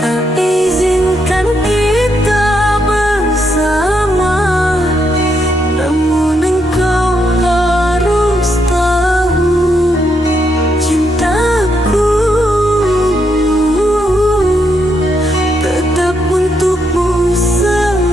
Tak izinkan kita bersama, namun engkau harus tahu cintaku tetap untukmu selamanya.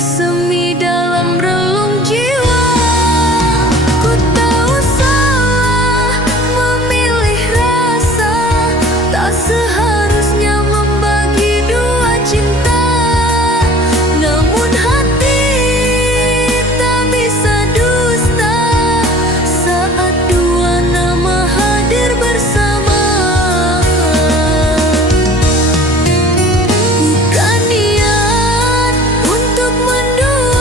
bersemi dalam relung jiwa. Ku tahu salah memilih rasa, tak seharusnya membagi dua cinta. Namun hati tak bisa dusta saat dua nama hadir bersama. Bukan niat untuk mendua,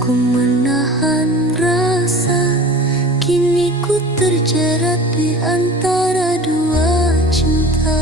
ku menahan rasa. Kini ku terjerat di antara dua cinta.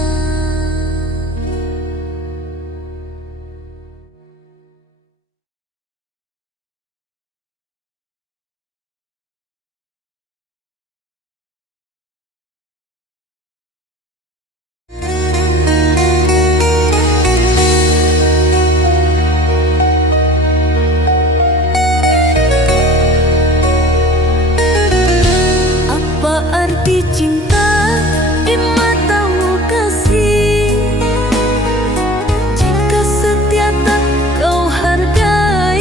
Cinta di matamu kasih, jika setia tak kau hargai.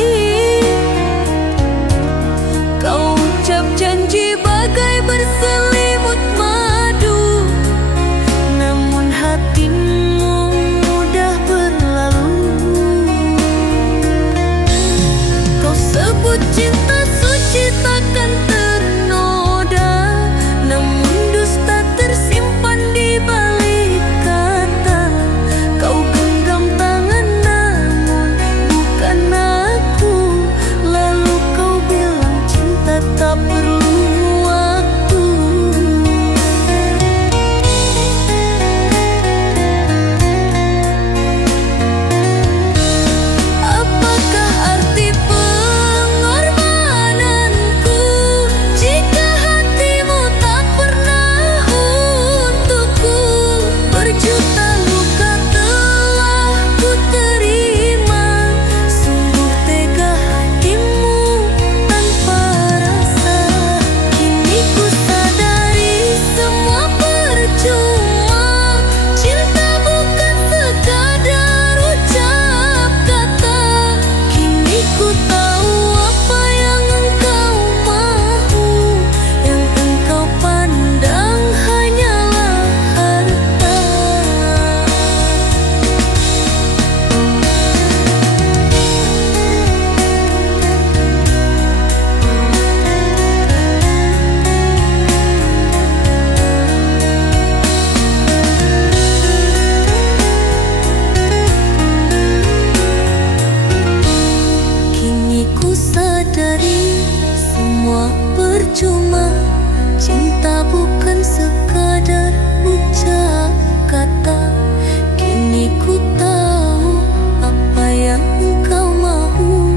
Kau ucap janji bagai berselimut madu, namun hatimu mudah berlalu. Kau sebut cinta suci takkan ternoda, namun dusta tersimpan di balik kata. Kau genggam tangan namun bukan aku, lalu kau bilang cinta tak perlu waktu. Apakah arti pengorbananku jika hatimu tak pernah untukku? Berjuta luka telah ku terima, sungguh tega hatimu tanpa rasa. Kini ku sadari semua percuma, cinta bukan sekadar ucap kata. Kini ku tahu apa yang engkau mahu, yang engkau pandang hanyalah harta. Kini ku sadari semua percuma, cinta bukan sekadar ucap kata. Kini ku tahu apa yang engkau mahu,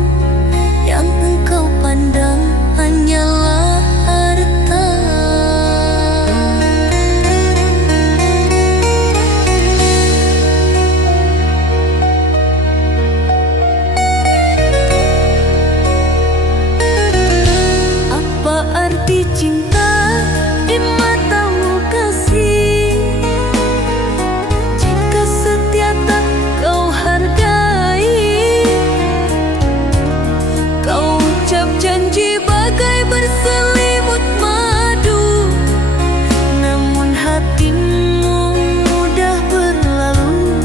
yang engkau pandang hanyalah harta. Apa arti cinta di matamu kasih, jika setia tak kau hargai? Kau ucap janji bagai berselimut madu, namun hatimu mudah berlalu.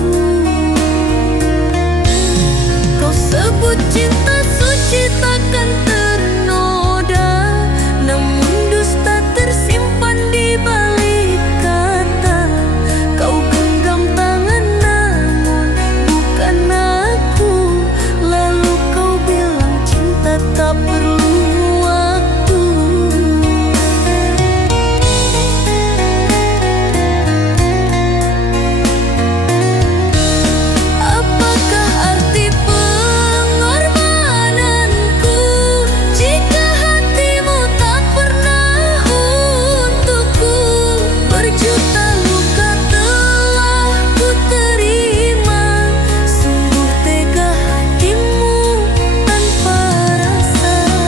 Kau sebut cinta suci takkan ternoda, namun dusta tersimpan di balik kata. Kau genggam tangan namun bukan aku, lalu kau bilang cinta tak perlu waktu. Apakah arti pengorbananku jika hatimu tak pernah untukku? Berjuta luka telah ku terima, sungguh tega hatimu tanpa rasa.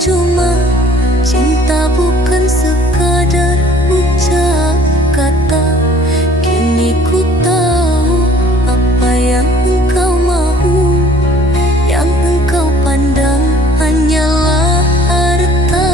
percuma. Cinta bukan sekadar ucap kata. Kini ku tahu apa yang engkau mau. Yang engkau pandang hanyalah harta.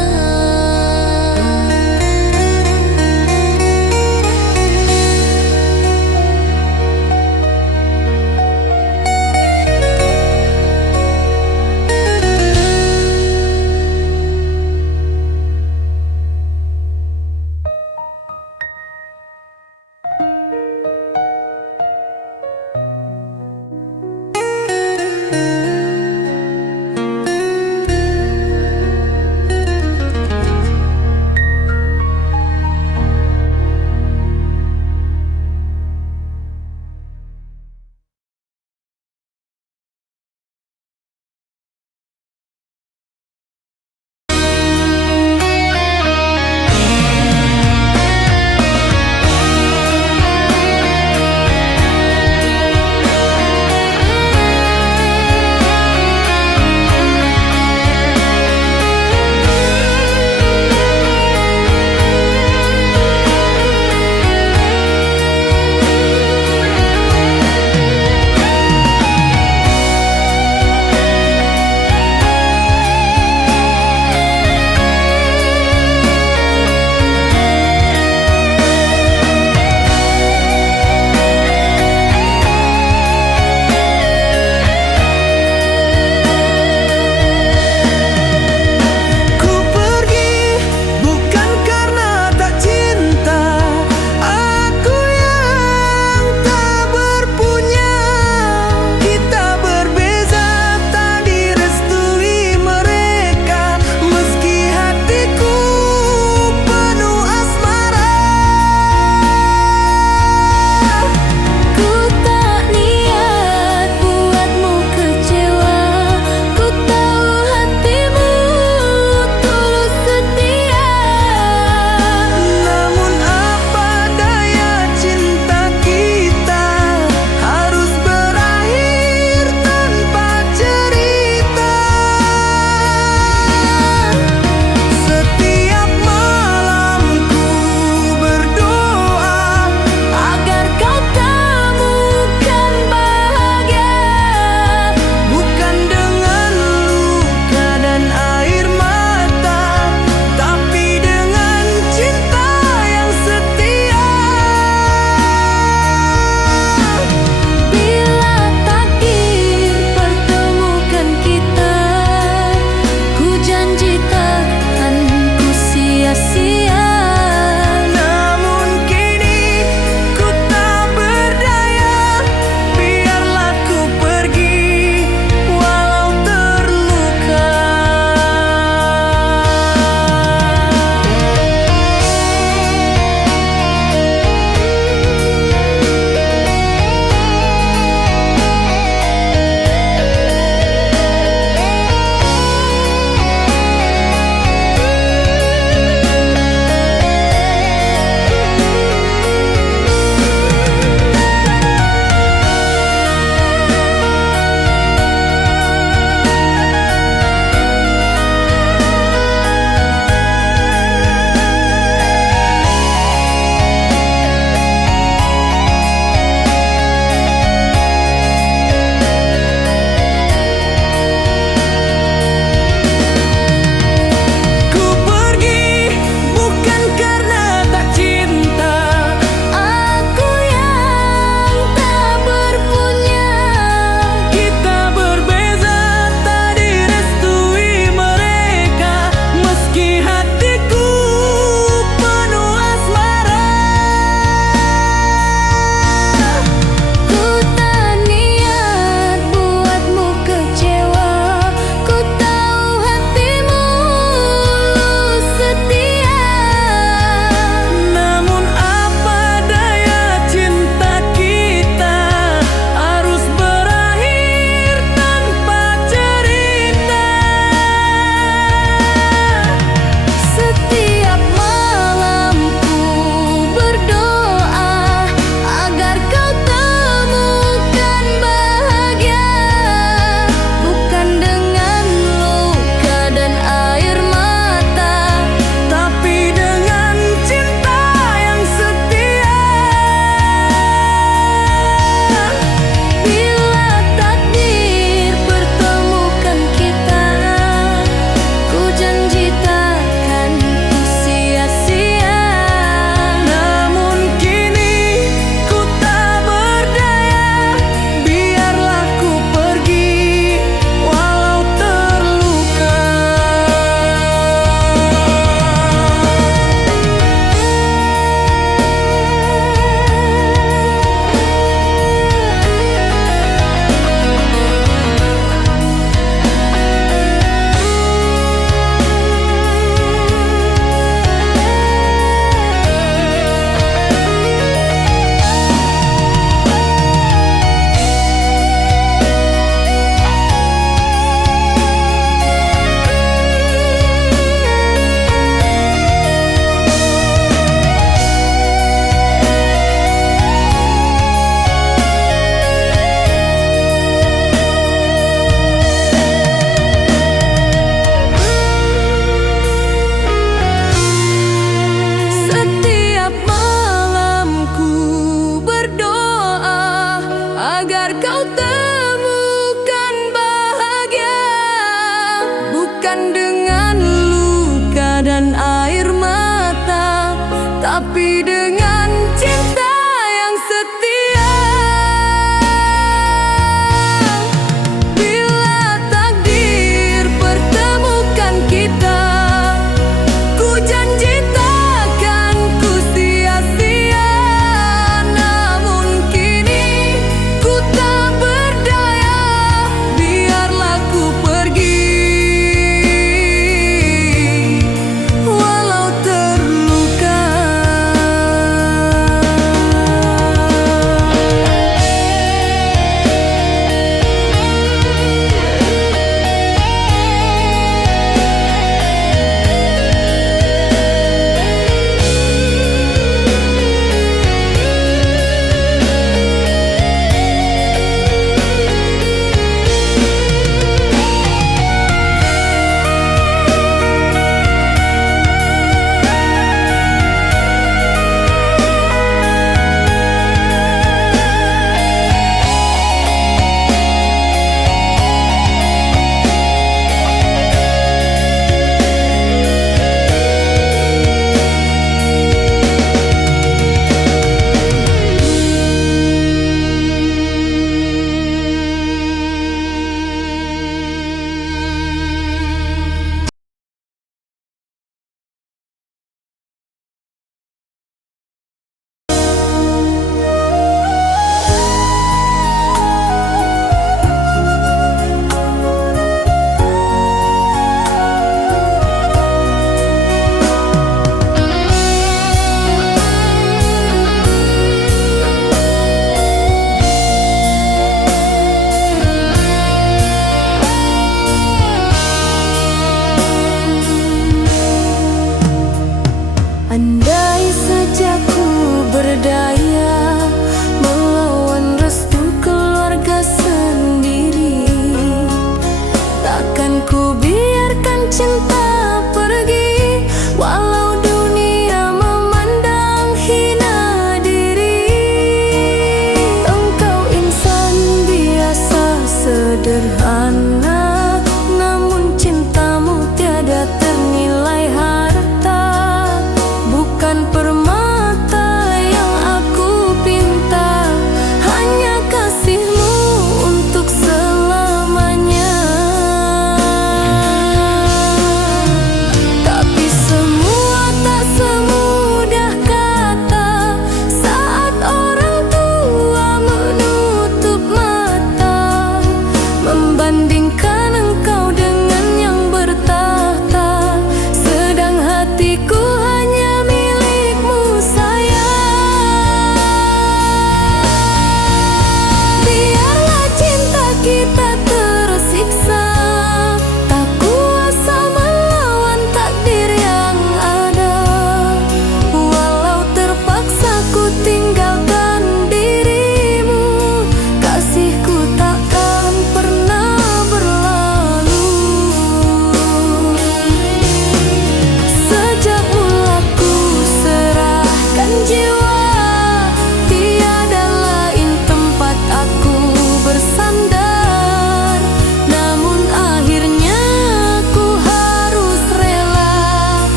bukan dengan luka dan air mata, tapi dengan cinta yang setia. Bila takdir pertemukan kita, ku janji takkan ku sia-sia. Namun kini ku tak berdaya, biarlah ku pergi.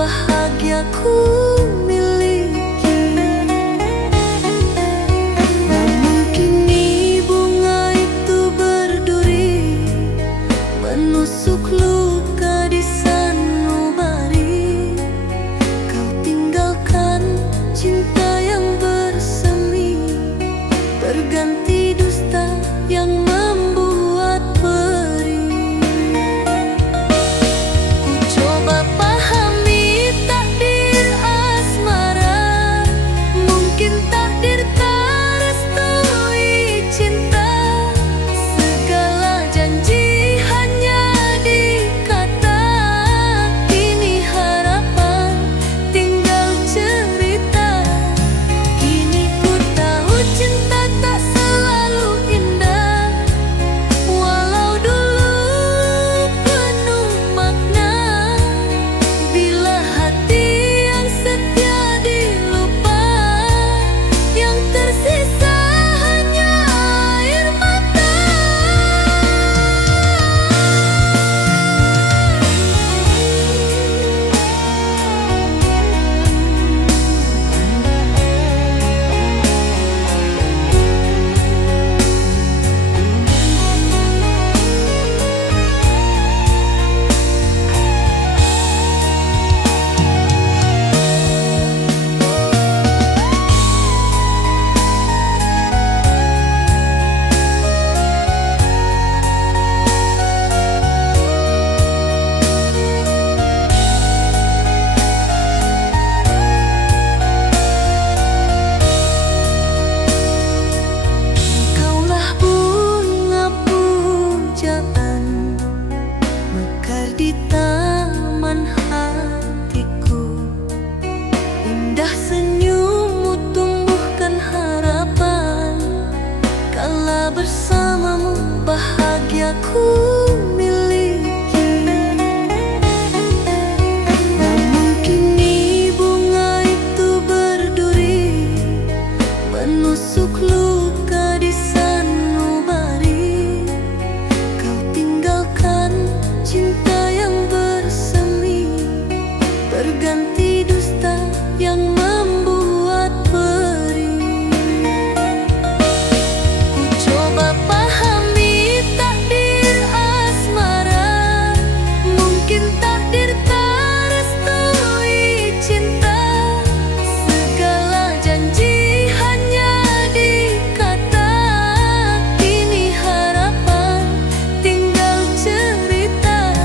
bahagia ku miliki. Namun kini bunga itu berduri, menusuk luka di sanubari. Kau tinggalkan cinta yang bersemi, berganti dusta yang membuat perih. Ku coba pahami takdir asmara, mungkin takdir tak restui cinta. Segala janji hanya di kata, kini harapan tinggal cerita. Kini ku tahu cinta tak selalu indah, walau dulu penuh makna. Bila hati yang setia dilupa, yang tersisa hanya air mata. Kaulah bunga pujaan, mekar di taman hatiku. Indah senyummu tumbuhkan harapan, kala bersamamu bahagia ku miliki. Namun kini bunga itu berduri, menusuk luka di sanubari. Kau tinggalkan cinta yang bersemi, berganti dusta yang membuat perih. Ku coba pahami takdir asmara, mungkin takdir tak restui cinta. Segala janji hanya di kata, kini harapan tinggal cerita.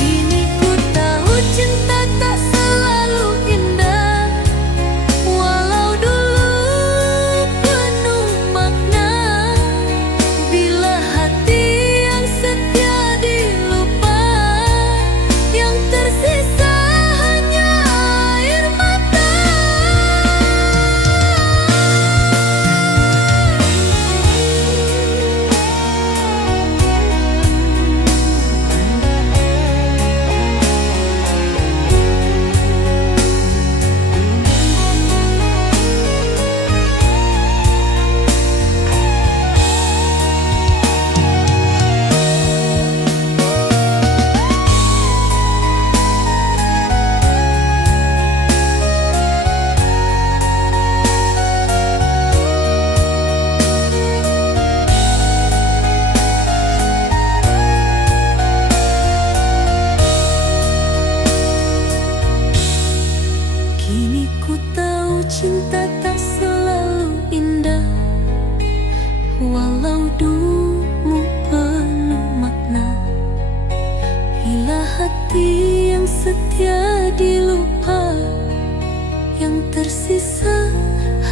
Kini ku tahu cinta tak selalu indah, walau dulu penuh makna. Bila hati yang setia dilupa, yang tersisa hanya air mata. Kini ku tahu cinta tak selalu indah, walau dulu penuh makna. Bila hati yang setia dilupa, yang tersisa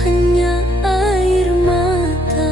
hanya air mata.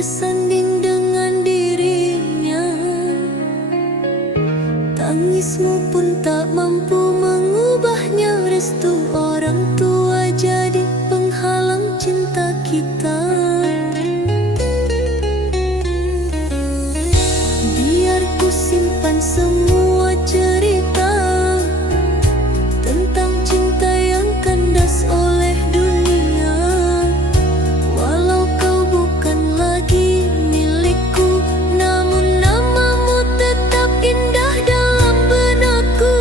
bersanding dengan dirinya. Tangismu pun tak mampu mengubahnya. Restu orang tua jadi penghalang cinta kita. Biar ku simpan semua cerita tentang cinta yang kandas oleh dunia. Walau kau bukan lagi milikku, namun namamu tetap indah dalam benakku.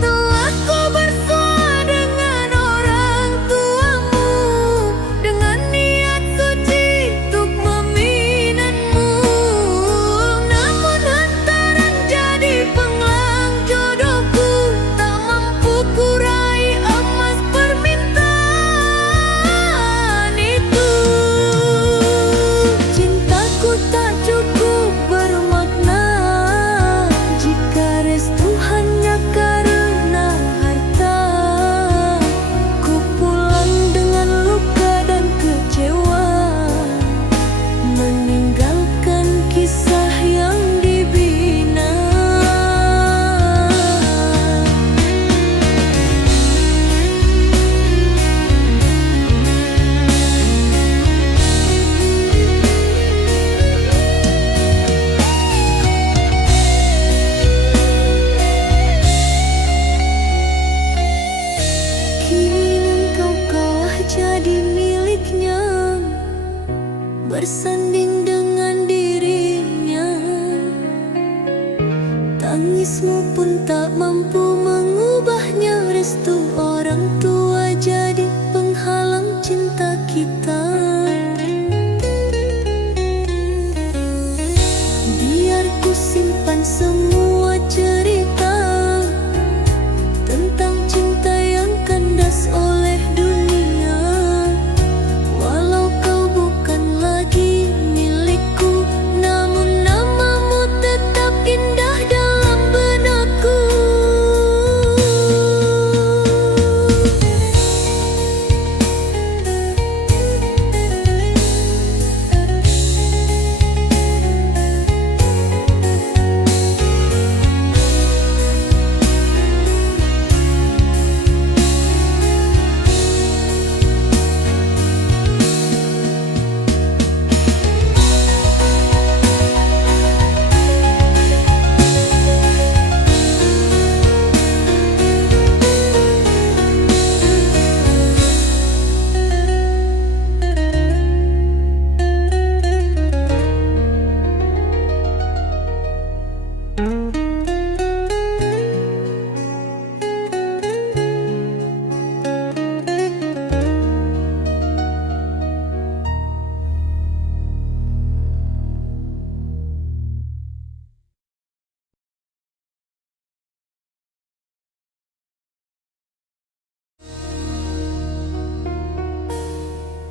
Telah ku bersua dengan orang tuamu, dengan niat suci untuk meminanmu. Namun hantaran jadi penghalang jodohku, tak mampu ku raih emas permintaan itu. Cintaku tak cukup bermakna jika restu hanya karena harta. Ku pulang dengan luka dan kecewa, meninggalkan kisah yang dibina. Kini engkau kalah jadi miliknya, bersanding dengan dirinya. Tangismu pun tak mampu mengubahnya. Restu orang tua jadi penghalang cinta kita. Biar ku simpan semua cerita tentang cinta yang kandas oleh dunia. Walau kau bukan lagi milikku, namun namamu tetap indah dalam benakku.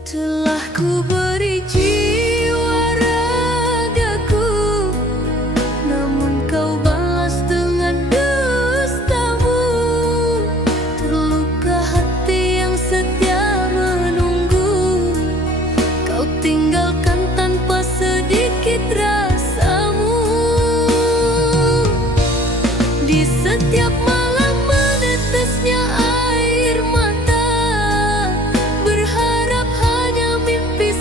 Telah ku beri jiwa ragaku, namun kau balas dengan dustamu. Terluka hati yang setia menunggu, kau tinggalkan tanpa sedikit rasamu. Di setiap malam menetesnya air mata, berharap hanya mimpi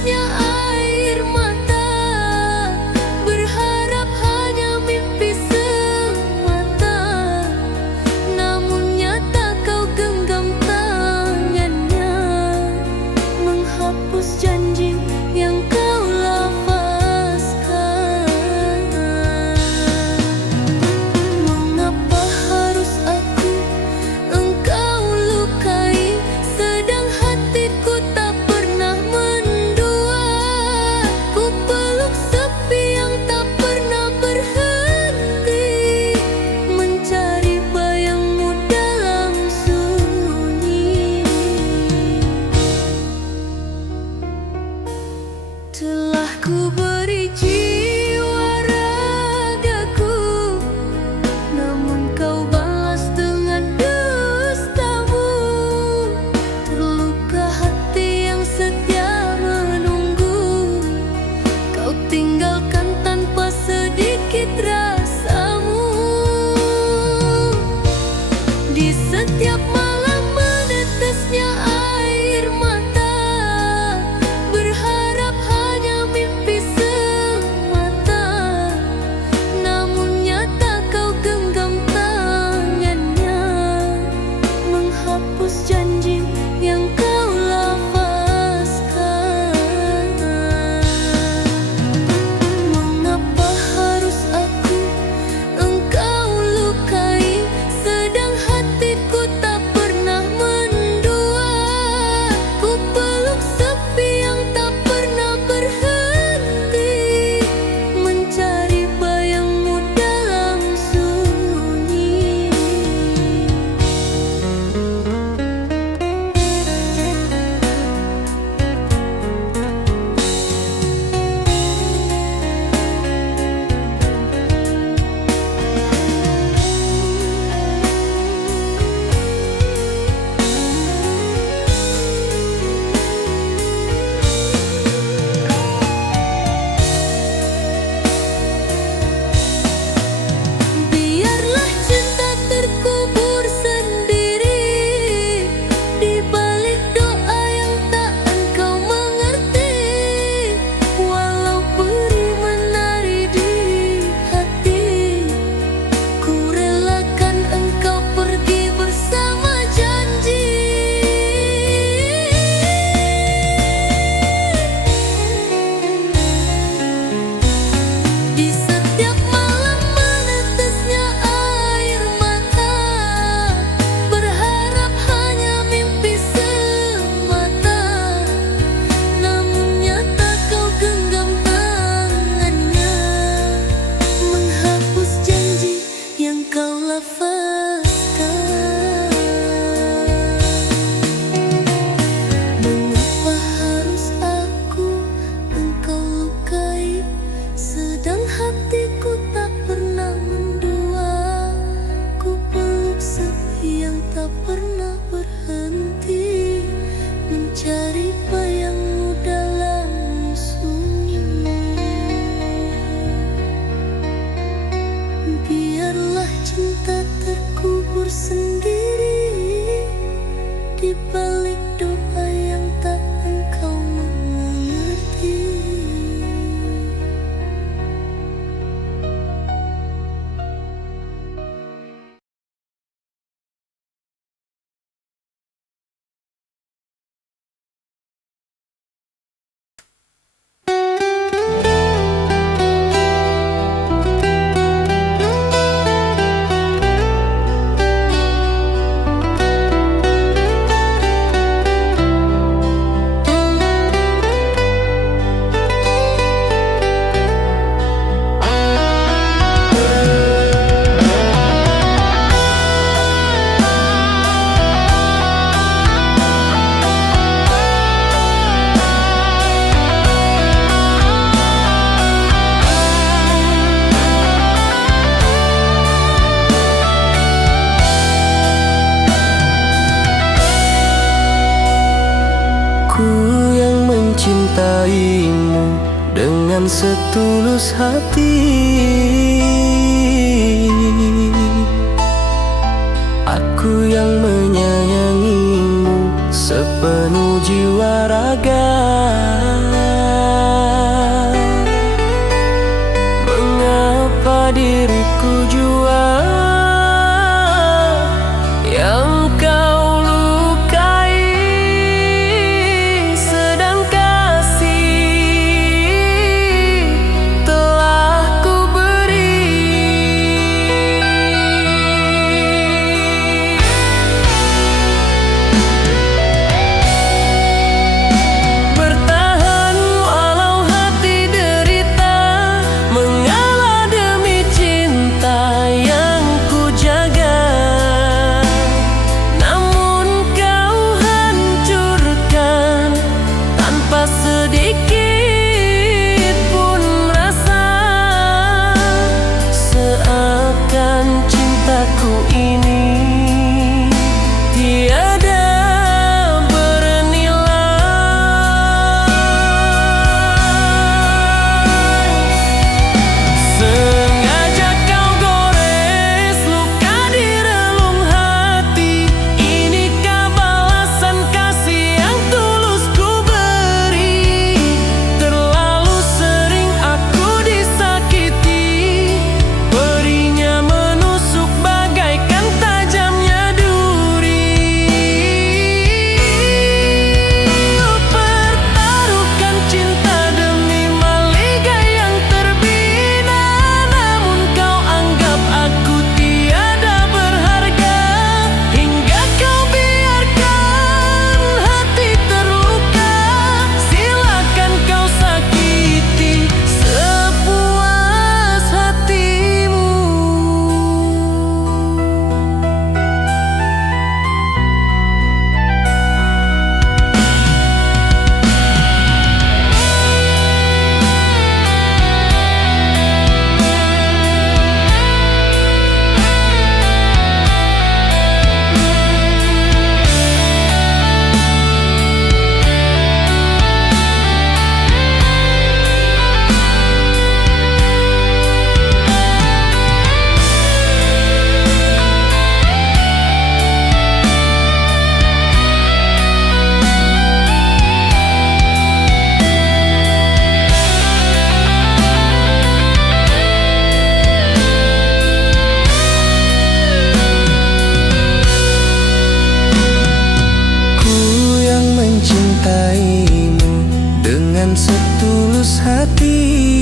menetesnya air mata, berharap hanya mimpi semata. Namun nyata kau genggam tangannya, menghapus janji yang kau lafazkan. Mengapa harus aku engkau lukai, sedang hatiku tak pernah mendua. Ku peluk sepi yang tak pernah berhenti, mencari bayangmu dalam sunyi. Telah ku beri jiwa ragaku, namun kau balas dengan dustamu. Terluka hati yang setia menunggu, kau tinggalkan tanpa sedikit rasamu. Di setiap malam menetesnya air mata, berharap hanya mimpi semata. Namun nyata kau genggam tangannya, menghapus janji yang kau lafazkan. Mengapa harus aku engkau lukai, sedang hatiku tak pernah mendua. Ku peluk sepi yang tak pernah berhenti, mencari bayangmu dalam sunyi. Biarlah cinta terkubur sendiri di balik doa yang tak engkau mengerti. Walau perih menari di hati, ku relakan engkau pergi bersama janji. Di setiap malam menetesnya air mata, berharap hanya mimpi semata. Namun nyata kau genggam tangannya, menghapus janji yang kau lafazkan. Mengapa harus aku engkau lukai, sedang hatiku tak pernah mendua. Ku peluk sepi yang tak pernah berhenti, mencari bayangmu dalam sunyi. Biarlah cinta terkubur sendiri di balik doa yang tak engkau mengerti. mencintaimu dengan setulus hati. Aku yang menyayangimu sepenuh jiwa raga. dengan setulus hati.